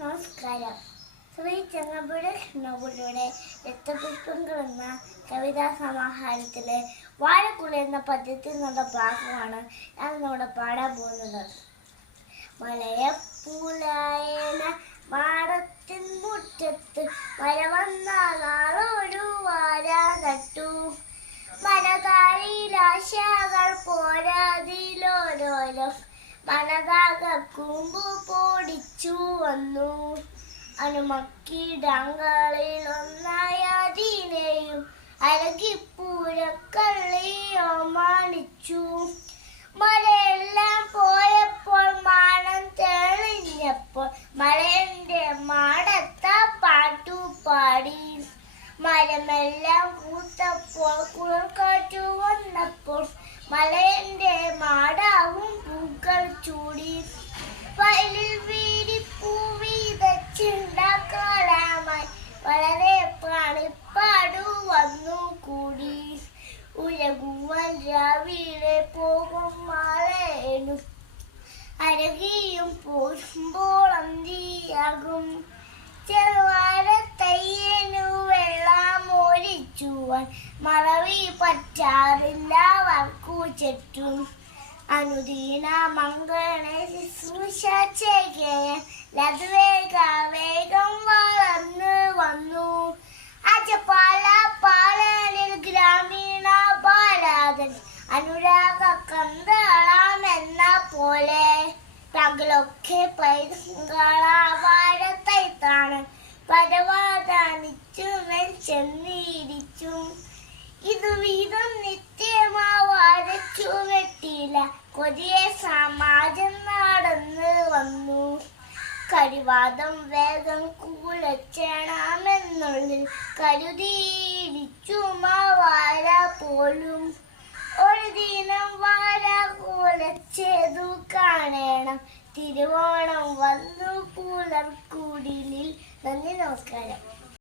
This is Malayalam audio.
നമസ്കാരം. ശ്രീ ചങ്ങമ്പുഴ കൃഷ്ണപിള്ളയുടെ രക്തപുഷ്പങ്ങൾ എന്ന കവിതാ സമാഹാരത്തിലെ വാഴക്കുല എന്ന പദ്യത്തിൽ നിന്നുള്ള ഭാഗമാണ് ഞാൻ ഇവിടെ പാടാൻ പോകുന്നത്. മലയപ്പൂലായന മാടത്തിൻ മുറ്റത്ത് മഴ വന്നാളൊരു വാഴ നട്ടു. മനതാരിലാശകൾ പോരാതിലോരോരോ മനതാകൂമ്പു പൊടിച്ചു വന്നു. അനുമക്കിടങ്ങളിൽ ഒന്നായ അതിനെയും അരകിപ്പൂരക്കള്ളിയോ മാണിച്ചു. മഴയെല്ലാം പോയപ്പോൾ മാണം തെളിഞ്ഞപ്പോൾ മഴയുടെ മാടത്ത പാട്ടുപാടി. മരമെല്ലാം പൂത്തപ്പോൾ കുളിർക്കാറ്റു വന്നപ്പോൾ മലയന്റെ മാടാവും പൂക്കൾ ചൂടി. വയലിൽ വീരിപ്പൂ വീതച്ചുണ്ടാക്കാലാമായി വളരെ പ്രാണിപ്പാടു വന്നു കൂടി. ഉലകുവാൻ രാവിലെ പോകും മാളേനും അരകിയും പോരുമ്പോൾ അന്തിയാകും. ചെറുവാരത്തയ്യനു വെള്ളമൊഴിച്ചുവാൻ മറവി പറ്റാറില്ലവർക്കു ചുറ്റും. അനുദീന മംഗളനെ ശുശ്രൂഷ ചെയ്യാൻ വേഗം വളർന്നു വന്നു. പാലനിൽ ഗ്രാമീണ ബാലാതൻ അനുരാഗ കന്തളമെന്ന പോലെ പകലൊക്കെ പൈതങ്ങളാവാരത്തൈത്താണ് പരവാദാനിച്ചു ചെന്നിരിച്ചു. ഇതു വീതം നിത്യമാവാരച്ചു വെട്ടിയില്ല കൊതിയെ സമാജം നടന്നു വന്നു. കരിവാദം വേഗം കൂലച്ചണമെന്നുള്ളിൽ കരുതിയിരിച്ചു വാര പോലും. ഒരു ദിനം വാര കൂലച്ചേതു കാണണം തിരുവോണം വന്നു പുലർക്കുടിലിൽ. നന്ദി, നമസ്കാരം.